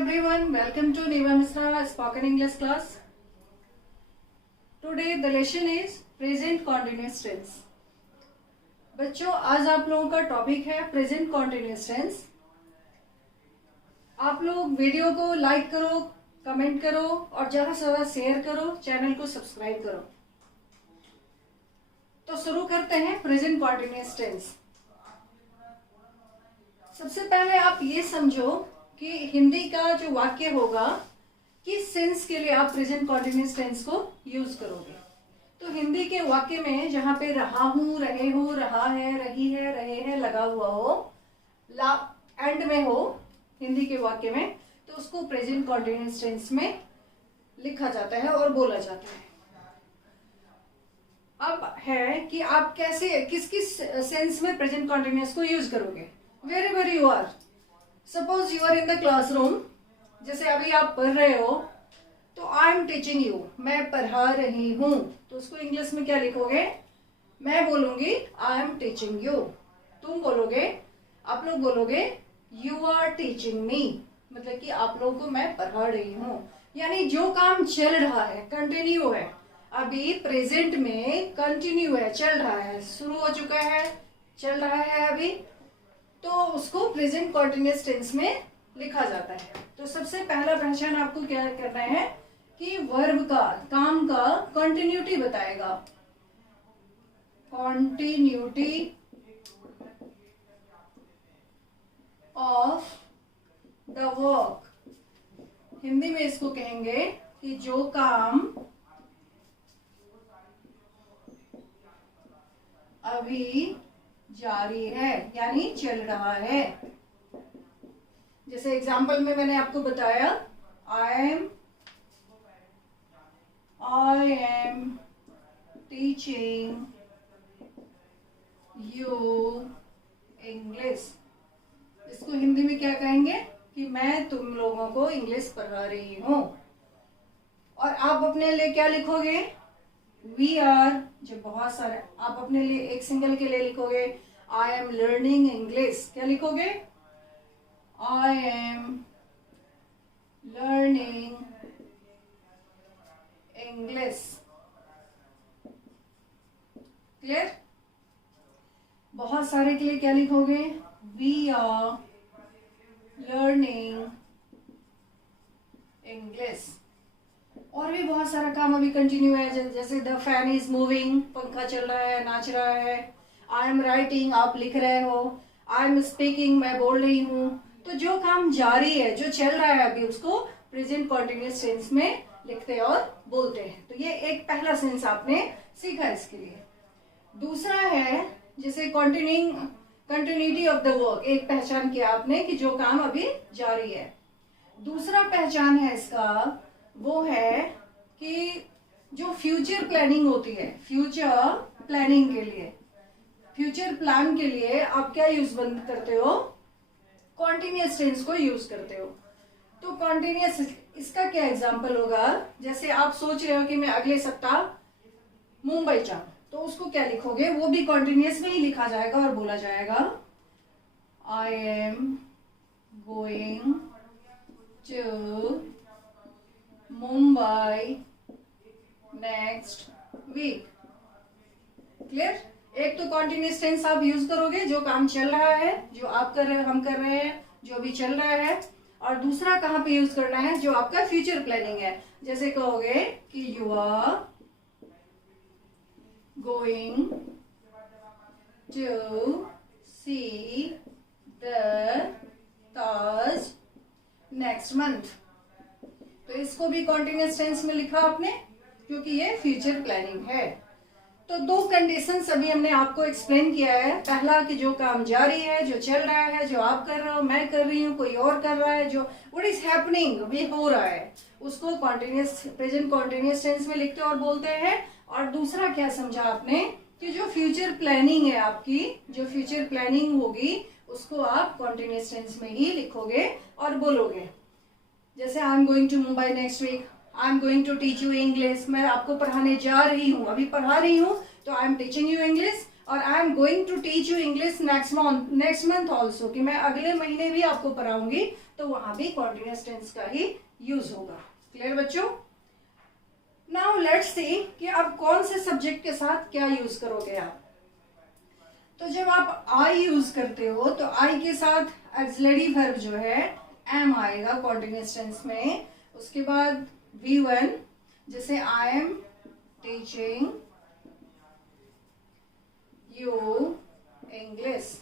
everyone, welcome to Neva Misra spoken English class. Today the lesson is present continuous tense. बच्चों आज आप लोगों का टॉपिक है प्रेजेंट कॉन्टिन्यूस टेंस। आप लोग वीडियो को लाइक करो, कमेंट करो और ज्यादा से ज्यादा शेयर करो, चैनल को सब्सक्राइब करो। तो शुरू करते हैं प्रेजेंट कॉन्टिन्यूस टेंस। सबसे पहले आप ये समझो कि हिंदी का जो वाक्य होगा किस सेंस के लिए आप प्रेजेंट कॉन्टिन्यूस टेंस को यूज करोगे। तो हिंदी के वाक्य में जहां पे रहा हूं, रहे हो, रहा है, रही है, रहे हैं लगा हुआ हो, ला एंड में हो हिंदी के वाक्य में, तो उसको प्रेजेंट कॉन्टिन्यूस टेंस में लिखा जाता है और बोला जाता है। अब है कि आप कैसे किस किस सेंस में प्रेजेंट कॉन्टिन्यूस को यूज करोगे। Wherever you are, suppose you are in the classroom, जैसे अभी आप पढ़ रहे हो तो आई एम टीचिंग यू, मैं पढ़ा रही हूं, तो उसको इंग्लिश में क्या लिखोगे। मैं बोलूंगी आई एम टीचिंग यू, तुम बोलोगे, आप लोग बोलोगे यू आर टीचिंग मी, मतलब कि आप लोगों को मैं पढ़ा रही हूं। यानी जो काम चल रहा है, कंटिन्यू है, अभी प्रेजेंट में कंटिन्यू है, चल रहा है, शुरू हो चुका है, चल रहा है अभी, तो उसको प्रेजेंट कॉन्टिन्यूस टेंस में लिखा जाता है। तो सबसे पहला पहचान आपको क्या करना है कि वर्ब का, काम का कंटिन्यूटी बताएगा। Continuity of the work, Hindi में इसको कहेंगे कि जो काम अभी जारी है यानी चल रहा है। जैसे एग्जाम्पल में मैंने आपको बताया आई एम टीचिंग यू इंग्लिश। इसको हिंदी में क्या कहेंगे कि मैं तुम लोगों को इंग्लिश पढ़ा रही हूं। और आप अपने लिए क्या लिखोगे, वी आर, जो बहुत सारे, आप अपने लिए एक सिंगल के लिए लिखोगे आई एम लर्निंग इंग्लिश। क्या लिखोगे, I am learning English. Clear. बहुत सारे के लिए क्या लिखोगे, वी आर लर्निंग इंग्लिश। और भी बहुत सारा काम अभी कंटिन्यू है, जैसे द फैन इज मूविंग, पंखा चल रहा है, नाच रहा है। आई एम राइटिंग, आप लिख रहे हो। आई एम स्पीकिंग, मैं बोल रही हूँ। तो जो काम जारी है, जो चल रहा है अभी, उसको प्रेजेंट कॉन्टिन्यूस टेंस में लिखते हैं और बोलते हैं। तो ये एक पहला सेंस आपने सीखा इसके लिए। दूसरा है जैसे कंटिन्यूटी ऑफ द वर्क, एक पहचान किया आपने कि जो काम अभी जारी है। दूसरा पहचान है इसका, वो है कि जो फ्यूचर प्लानिंग होती है, फ्यूचर प्लानिंग के लिए, फ्यूचर प्लान के लिए आप क्या यूज करते हो, कॉन्टिन्यूस टेंस को यूज करते हो। तो कॉन्टिन्यूस, इसका क्या एग्जांपल होगा, जैसे आप सोच रहे हो कि मैं अगले सप्ताह मुंबई जाऊं, तो उसको क्या लिखोगे, वो भी कॉन्टिन्यूस में ही लिखा जाएगा और बोला जाएगा I am going to Mumbai next week. Clear. एक तो कॉन्टिन्यूस टेंस आप यूज करोगे, जो काम चल रहा है, जो आप कर रहे हो, हम कर रहे हैं, जो भी चल रहा है। और दूसरा कहाँ पे यूज करना है, जो आपका फ्यूचर प्लानिंग है। जैसे कहोगे कि you are going to see the Taj next month. तो इसको भी कॉन्टिन्यूस टेंस में लिखा आपने, क्योंकि ये फ्यूचर प्लानिंग है। तो दो कंडीशंस अभी हमने आपको एक्सप्लेन किया है। पहला कि जो काम जारी है, जो चल रहा है, जो आप कर रहे हो, मैं कर रही हूँ, कोई और कर रहा है, जो व्हाट इज हैपनिंग, भी हो रहा है, उसको कॉन्टिन्यूस, प्रेजेंट कॉन्टिन्यूस टेंस में लिखते और बोलते हैं। और दूसरा क्या समझा आपने कि जो फ्यूचर प्लानिंग है आपकी, जो फ्यूचर प्लानिंग होगी, उसको आप कॉन्टिन्यूस टेंस में ही लिखोगे और बोलोगे। जैसे I am going to Mumbai next week, I am going to teach you English, मैं आपको पढ़ाने जा रही हूँ, अभी पढ़ा रही हूँ, तो I am teaching you English. और I am going to teach you English next month also, कि मैं अगले महीने भी आपको पढ़ाऊंगी, तो वहां भी कॉन्टिन्यूअस टेंस का ही यूज होगा। क्लियर बच्चों? नाउ लेट्स सी कि आप कौन से सब्जेक्ट के साथ क्या यूज करोगे आप। तो जब आप आई यूज करते हो तो आई के साथ ऑक्सिलरी वर्ब जो है एम आएगा कॉन्टिन्यूअस टेंस में। उसके बाद V1, जैसे I am teaching you English,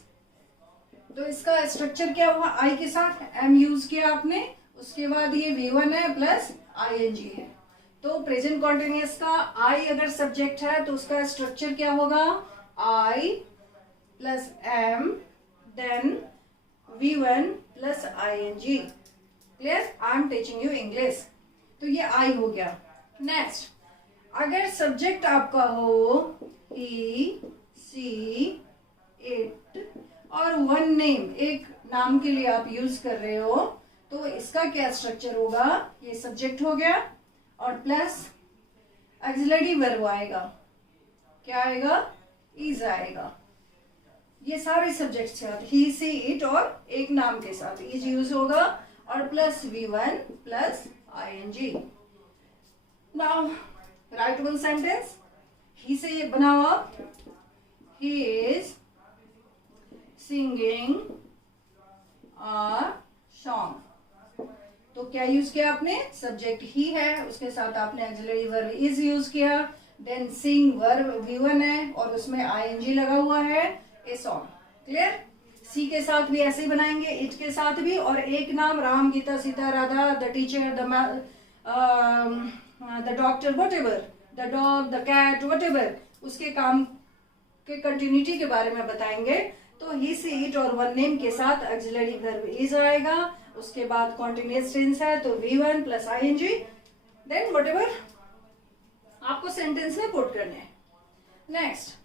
तो इसका स्ट्रक्चर क्या हुआ, आई के साथ एम यूज किया आपने, उसके बाद ये V1 है प्लस ING है। तो प्रेजेंट कॉन्टिन्यूअस का आई अगर सब्जेक्ट है तो उसका स्ट्रक्चर क्या होगा, I plus am then V1 plus ING। Clear? I am teaching you English, तो ये आई हो गया। नेक्स्ट, अगर सब्जेक्ट आपका हो ही, सी, इट और वन नेम, एक नाम के लिए आप यूज कर रहे हो, तो इसका क्या स्ट्रक्चर होगा, ये सब्जेक्ट हो गया और प्लस ऑक्सिलरी वर्ब आएगा, क्या आएगा, इज आएगा। ये सारे सब्जेक्ट के साथ ही, सी, इट और एक नाम के साथ इज यूज होगा और plus V1 plus ING। Now write one sentence, he से ये बनाओ आप, he is singing a song. तो क्या यूज किया आपने, सब्जेक्ट ही है, उसके साथ आपने ऑक्सिलरी वर्ब इज यूज किया, देन सिंग वर्ब V1 है और उसमें ING लगा हुआ है, ए सॉन्ग। क्लियर? सी के साथ भी ऐसे ही बनाएंगे, इट के साथ भी, और एक नाम, Ram, Gita, Sita, Radha, the teacher, the doctor, whatever, the dog, the cat, whatever, उसके काम के कंटिन्यूटी के बारे में बताएंगे। तो ही, सी, इट और वन नेम के साथ ऑक्सिलरी वर्ब इज आएगा, उसके बाद कॉन्टिन्यूअस टेंस है तो V1 plus ING, then whatever आपको सेंटेंस में पुट करने हैं। नेक्स्ट,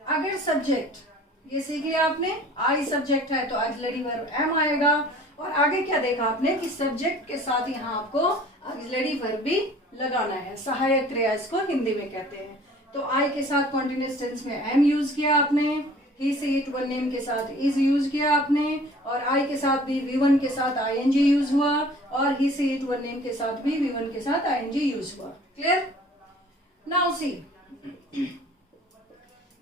अगर सब्जेक्ट, ये सीख लिया आपने, आई सब्जेक्ट है तो ऑक्सिलरी वर्ब एम आएगा, और आगे क्या देखा आपने कि सब्जेक्ट के साथ यहाँ आपको ऑक्सिलरी वर्ब भी लगाना है, सहायक क्रिया इसको हिंदी में कहते हैं। तो आई के साथ कॉन्टिन्यूअस टेंस में एम यूज किया आपने, ही, सी, इट, वन नेम के साथ इज यूज किया आपने, और आई के साथ भी V1 के साथ ING यूज हुआ, और ही, सी, इट, वन नेम के साथ भी V1 के साथ ING यूज हुआ। क्लियर? नाउ सी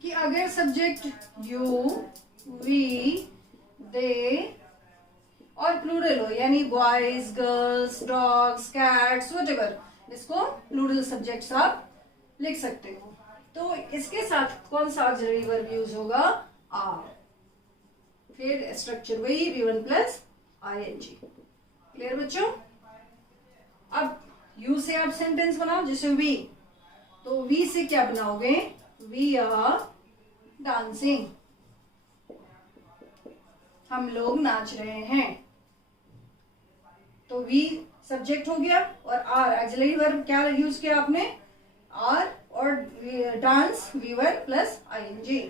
कि अगर सब्जेक्ट यू, वी, दे और प्लूरल हो, यानी boys, girls, dogs, cats, whatever, इसको प्लूरल सब्जेक्ट्स आप लिख सकते हो। तो इसके साथ कौन सा ऑक्सिलरी वर्ब यूज होगा, आर, फिर स्ट्रक्चर वही V1 प्लस ING। क्लियर बच्चों? अब यू से आप सेंटेंस बनाओ, जैसे वी, तो वी से क्या बनाओगे, वी आर डांसिंग, हम लोग नाच रहे हैं, तो वी सब्जेक्ट हो गया और आर ऑक्सिलरी वर्ब क्या यूज किया आपने, आर, और डांस V1 प्लस ING।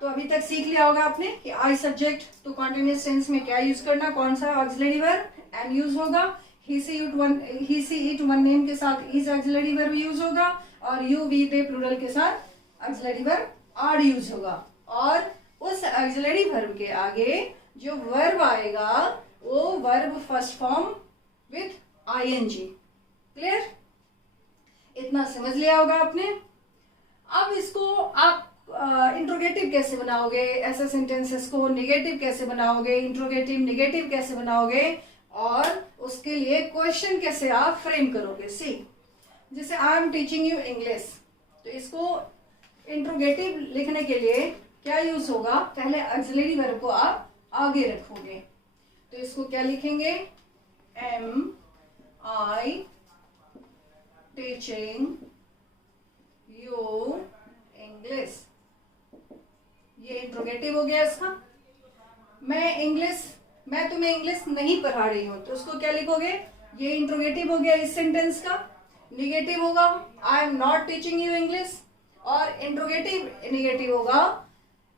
तो अभी तक सीख लिया होगा आपने कि आई सब्जेक्ट, तो कॉन्टिन्यूअस टेंस में क्या यूज करना, कौन सा ऑक्सिलरी वर्ब, एम यूज होगा, ही, सी, इट, वन नेम के साथ इज ऑक्सिलरी वर्ब यूज होगा, और यू, वी, दे प्लूरल के साथ ऑक्सिलरी वर्ब आर यूज होगा, और उस ऑक्सिलरी वर्ब के आगे जो वर्ब आएगा वो verb first form with ING। Clear? इतना समझ लिया होगा आपने। अब इसको आप इंट्रोगेटिव कैसे बनाओगे, ऐसे सेंटेंसेस को नेगेटिव कैसे बनाओगे, इंट्रोगेटिव नेगेटिव कैसे बनाओगे, और उसके लिए क्वेश्चन कैसे आप फ्रेम करोगे। सी, जैसे I am teaching you English, तो इसको इंट्रोगेटिव लिखने के लिए क्या यूज होगा, पहले ऑक्सिलरी वर्ब को आप आगे रखोगे, तो इसको क्या लिखेंगे, am I teaching you English, ये इंट्रोगेटिव हो गया इसका। मैं तुम्हें इंग्लिश नहीं पढ़ा रही हूं, तो उसको क्या लिखोगे, ये इंट्रोगेटिव हो गया इस सेंटेंस का। निगेटिव होगा I am not teaching you English, और इंट्रोगेटिव निगेटिव होगा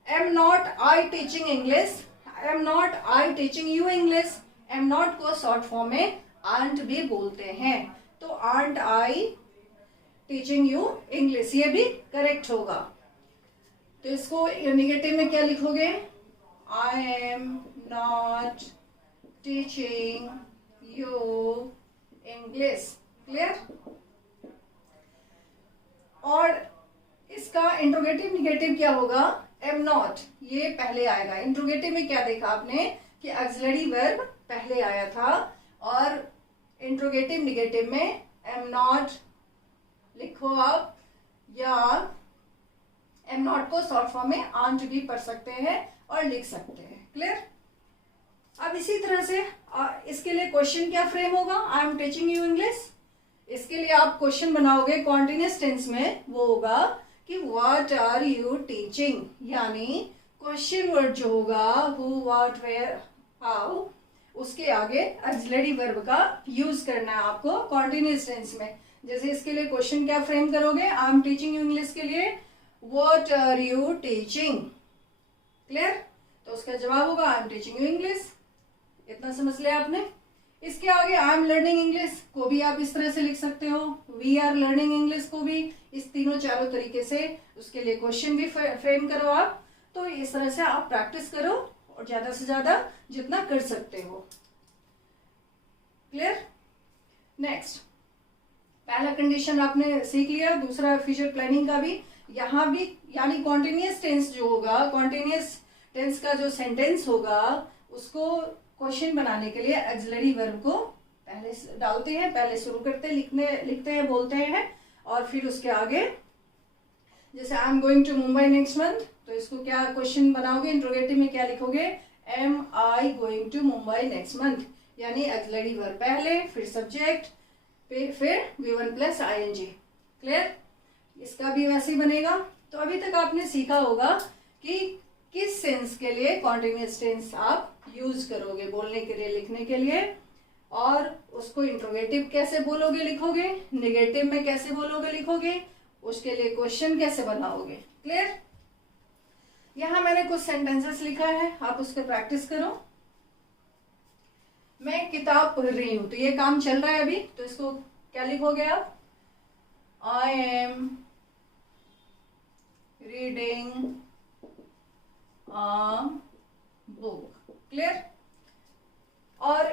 am not I teaching English, am not I teaching you English. Am not को शॉर्ट फॉर्म में आंट भी बोलते हैं, तो aren't I teaching you English, ये भी करेक्ट होगा। तो इसको निगेटिव में क्या लिखोगे? आई am not teaching you English. Clear? और इसका इंट्रोगेटिव निगेटिव क्या होगा? एम नॉट, ये पहले आएगा। इंट्रोगेटिव में क्या देखा आपने कि ऑक्सिलरी वर्ब पहले आया था, और इंट्रोगेटिव निगेटिव में एम नॉट लिखो आप, या एम नॉट को शॉर्ट फॉर्म में आंट भी पढ़ सकते हैं और लिख सकते हैं। क्लियर? अब इसी तरह से इसके लिए क्वेश्चन क्या फ्रेम होगा? I am teaching you English. इसके लिए आप क्वेश्चन बनाओगे कॉन्टिन्यूअस टेंस में, वो होगा कि व्हाट आर यू टीचिंग, यानी क्वेश्चन वर्ड जो होगा हु, व्हाट, वेयर, हाउ, उसके आगे ऑक्सिलरी वर्ब का यूज करना है आपको कॉन्टिन्यूअस टेंस में। जैसे इसके लिए क्वेश्चन क्या फ्रेम करोगे? I am teaching you English के लिए what are you teaching. Clear? तो उसका जवाब होगा I am teaching you English. इतना समझ लिया आपने? इसके आगे आई एम लर्निंग इंग्लिश को भी आप इस तरह से लिख सकते हो, वी आर लर्निंग इंग्लिश को भी इस तीनों चारों तरीके से। उसके लिए क्वेश्चन भी फ्रेम करो आप। तो इस तरह से आप प्रैक्टिस करो और ज्यादा से ज्यादा जितना कर सकते हो। क्लियर? नेक्स्ट, पहला कंडीशन आपने सीख लिया, दूसरा फ्यूचर प्लानिंग का भी। यहाँ भी यानी कॉन्टिन्यूअस टेंस जो होगा, कॉन्टिन्यूअस टेंस का जो सेंटेंस होगा उसको क्वेश्चन बनाने के लिए ऑक्सिलरी वर्ब को पहले डालते हैं, पहले शुरू करते लिखते हैं, बोलते हैं, और फिर उसके आगे जैसे I am going to Mumbai next month, तो इसको क्या क्वेश्चन बनाओगे? इंट्रोगेटिव में क्या लिखोगे? Am I going to Mumbai next month, यानी ऑक्सिलरी वर्ब पहले, फिर सब्जेक्ट, फिर V1 प्लस ING। क्लियर? इसका भी वैसे ही बनेगा। तो अभी तक आपने सीखा होगा कि किस सेंस के लिए कॉन्टिन्यूअस टेंस आप यूज करोगे बोलने के लिए, लिखने के लिए, और उसको इंट्रोगेटिव कैसे बोलोगे लिखोगे, निगेटिव में कैसे बोलोगे लिखोगे, उसके लिए क्वेश्चन कैसे बनाओगे। क्लियर? यहां मैंने कुछ सेंटेंसेस लिखा है, आप उसको प्रैक्टिस करो। मैं किताब पढ़ रही हूं, तो ये काम चल रहा है अभी, तो इसको क्या लिखोगे आप? I am reading a book. Clear? और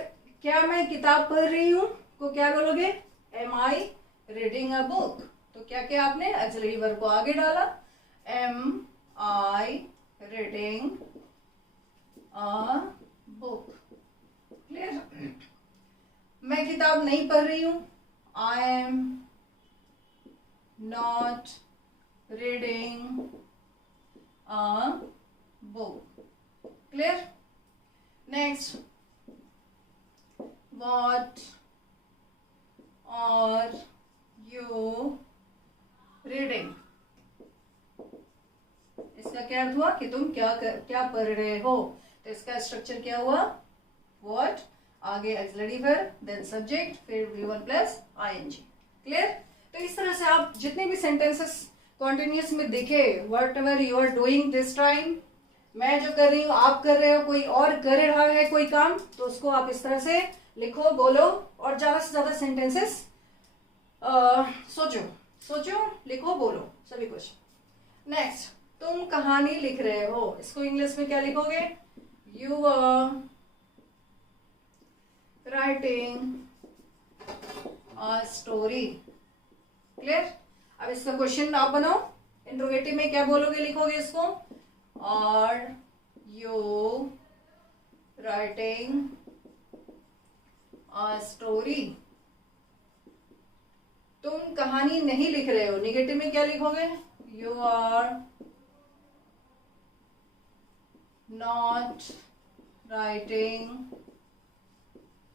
क्या मैं किताब पढ़ रही हूं को क्या बोलोगे? Am I reading a book. तो क्या किया आपने? ऑक्सिलरी वर्ब को आगे डाला, am I reading a book. Clear? मैं किताब नहीं पढ़ रही हूं, I am not reading a book. Clear? Next, what are you reading? इसका क्या अर्थ हुआ कि तुम क्या पढ़ रहे हो। तो इसका स्ट्रक्चर क्या हुआ? what, आगे ऑक्सिलरी वर्ब, देन सब्जेक्ट, फिर V1 प्लस ING। क्लियर? तो इस तरह से आप जितने भी सेंटेंसेस कॉन्टिन्यूअस में देखे, whatever you are doing this time, मैं जो कर रही हूँ, आप कर रहे हो, कोई और कर रहा है कोई काम, तो उसको आप इस तरह से लिखो, बोलो, और ज्यादा से ज्यादा सेंटेंसेस सोचो, लिखो, बोलो, सभी कुछ। नेक्स्ट, तुम कहानी लिख रहे हो, इसको इंग्लिश में क्या लिखोगे? You are writing a story. Clear? अब इसका क्वेश्चन आप बनाओ, इंट्रोगेटिव में क्या बोलोगे लिखोगे इसको? Are you writing a story? तुम कहानी नहीं लिख रहे हो, निगेटिव में क्या लिखोगे? You are not writing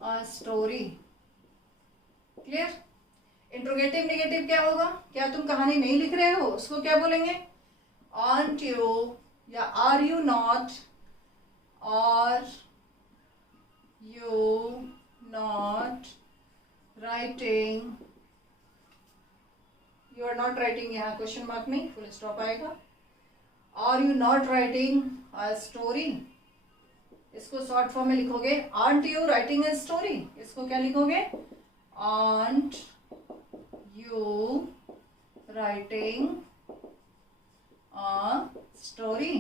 a story। Clear? Interrogative negative क्या होगा? क्या तुम कहानी नहीं लिख रहे हो, उसको क्या बोलेंगे? Aren't you, या are you not, are you not writing, you are not writing, यहाँ क्वेश्चन मार्क नहीं, फुल स्टॉप आएगा। are you not writing a story, इसको शॉर्ट फॉर्म में लिखोगे aren't you writing a story। इसको क्या लिखोगे? aren't you writing story.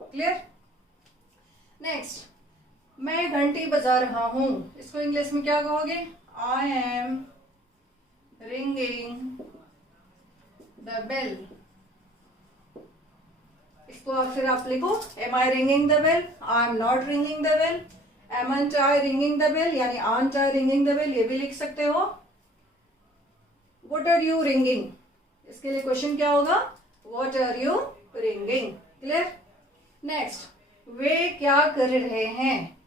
Clear. Next, मैं घंटी बजा रहा हूं, इसको इंग्लिश में क्या कहोगे? I am ringing the bell. इसको फिर आप लिखो, am I ringing the bell, I am not ringing the bell, amn't I ringing the bell यानी aren't I ringing the bell, ये भी लिख सकते हो। व्हाट आर यू रिंगिंग, इसके लिए क्वेश्चन क्या होगा? What are you ringing. Clear. Next, वे क्या कर रहे हैं,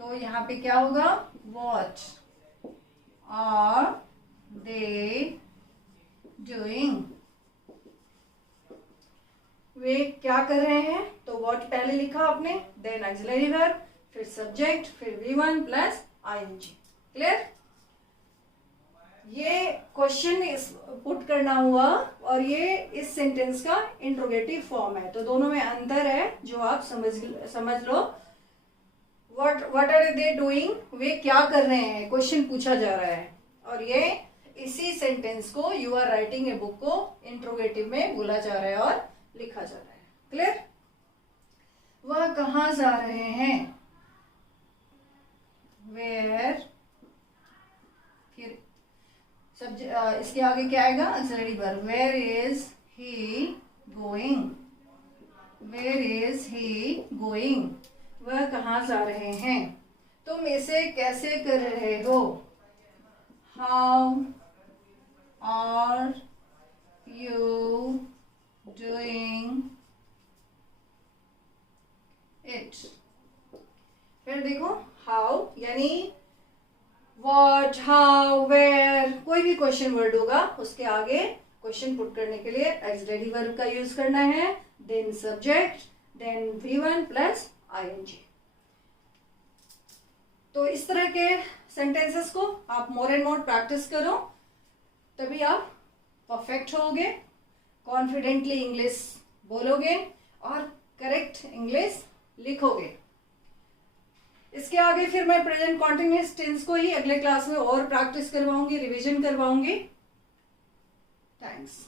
तो यहाँ पे क्या होगा? What are they doing. वे क्या कर रहे हैं, तो व्हाट पहले लिखा आपने, देन ऑक्सिलरी वर्ब, फिर सब्जेक्ट, फिर V1 प्लस ING। क्लियर। ये क्वेश्चन पुट करना हुआ और ये इस सेंटेंस का इंट्रोगेटिव फॉर्म है, तो दोनों में अंतर है जो आप समझ लो। व्हाट आर दे डूइंग, वे क्या कर रहे हैं, क्वेश्चन पूछा जा रहा है, और ये इसी सेंटेंस को you are writing a book को इंट्रोगेटिव में बोला जा रहा है और लिखा जा रहा है। क्लियर। वह कहाँ जा रहे हैं, वेयर, फिर इसके आगे क्या आएगा? Auxiliary verb, where is he going, where is he going, वह कहाँ जा रहे हैं। तुम इसे कैसे कर रहे हो, how are you doing it. फिर देखो, हाउ यानी व्हाट, हाउ, वेयर, कोई भी क्वेश्चन वर्ड होगा उसके आगे क्वेश्चन पुट करने के लिए ऑक्सिलरी वर्ब का यूज करना है, then subject, then V1 plus ING। तो इस तरह के सेंटेंसेस को आप मोर एंड मोर प्रैक्टिस करो, तभी आप परफेक्ट होगे, कॉन्फिडेंटली इंग्लिश बोलोगे और करेक्ट इंग्लिश लिखोगे। इसके आगे फिर मैं प्रेजेंट कॉन्टिन्यूअस टेंस को ही अगले क्लास में और प्रैक्टिस करवाऊंगी, रिवीजन करवाऊंगी। थैंक्स।